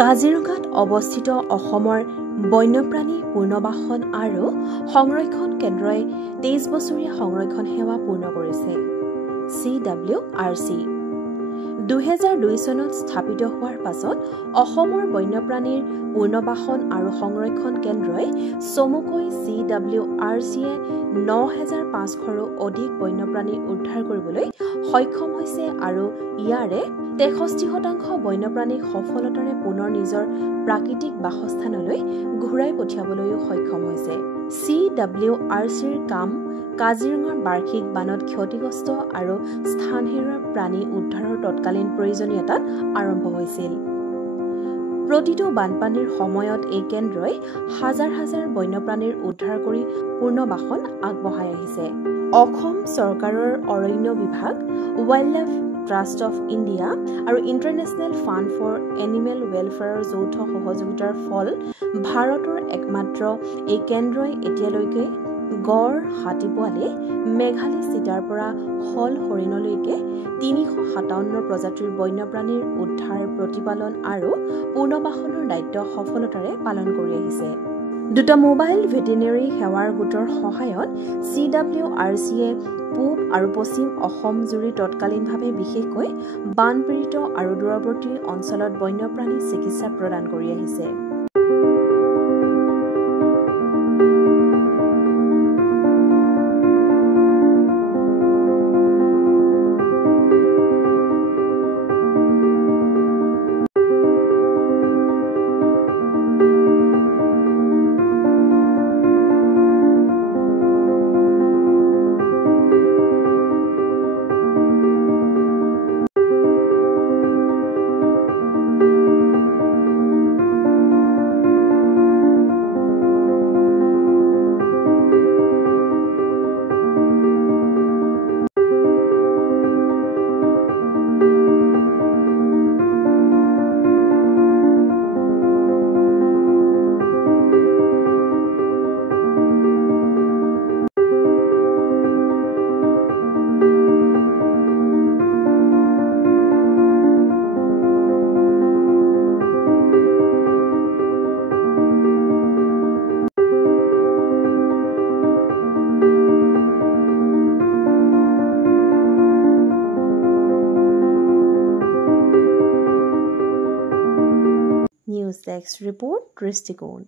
কাজিৰঙাত অৱস্থিত অসমৰ বন্যপ্ৰাণী পুনৰ্বাসন আৰু সংৰক্ষণ কেন্দ্ৰই 23 বছৰীয়া সংৰক্ষণ সেৱা পূৰ্ণ কৰিছে। CWRC 2002 চনত স্থাপিত হোৱাৰ পাছত অসমৰ বন্যপ্ৰাণীৰ পুনৰ্বাসন আৰু সংৰক্ষণ কেন্দ্ৰই চমুকৈ CWRCয়ে ৯,৫০০ৰো অধিক বন্যপ্ৰাণী উদ্ধাৰ কৰিবলৈ সক্ষম হৈছে আৰু ইয়াৰে 63% বন্যপ্ৰাণীক সফলতাৰে পুনৰ নিজৰ প্ৰাকৃতিক বাসস্থানলৈ ঘূৰাই পঠিয়াবলৈও সক্ষম হৈছে। CWRCৰ কাম কাজিৰঙাৰ বাৰ্ষিক বানত ক্ষতিগ্ৰস্ত আৰু স্থান হেৰুওৱা প্ৰাণী উদ্ধাৰৰ তৎকালীন প্ৰয়োজনীয়তাত আৰম্ভ হৈছিল। প্ৰতিটো বানপানীৰ সময়ত এই কেন্দ্ৰই হাজাৰ হাজাৰ বন্যপ্ৰাণীৰ উদ্ধাৰ কৰি পুনৰ্বাসন আগবঢ়াই আহিছে। অসম চৰকাৰৰ অৰণ্য বিভাগ, ৱাইল্ডলাইফ ট্ৰাষ্ট অফ ইণ্ডিয়া আৰু ইণ্টাৰনেশ্যনেল ফাণ্ড ফৰ এনিমেল ৱেলফেয়াৰৰ যৌথ সহযোগিতাৰ ফল ভাৰতৰ একমাত্ৰ এই কেন্দ্ৰই এতিয়ালৈকে গড়, হাতী পোৱালি, মেঘালী চিতাৰ পৰা হল হৰিণলৈকে ৩৫৭ প্ৰজাতিৰ বন্যপ্ৰাণীৰ উদ্ধাৰ, প্ৰতিপালন আৰু পুনৰ্বাসনৰ দায়িত্ব সফলতাৰে পালন কৰি আহিছে। দুটা মোবাইল ভেটেনেৰী সেৱাৰ গোটৰ সহায়ত CWRCয়ে পূব আৰু পশ্চিম অসম জুৰি তৎকালীনভাৱে বিশেষকৈ বানপীড়িত আৰু দূৰৱৰ্তী অঞ্চলত বন্যপ্ৰাণী চিকিৎসা প্ৰদান কৰি আহিছে। নিউজ ডেস্ক ৰিপোৰ্ট, দৃষ্টিকোণ।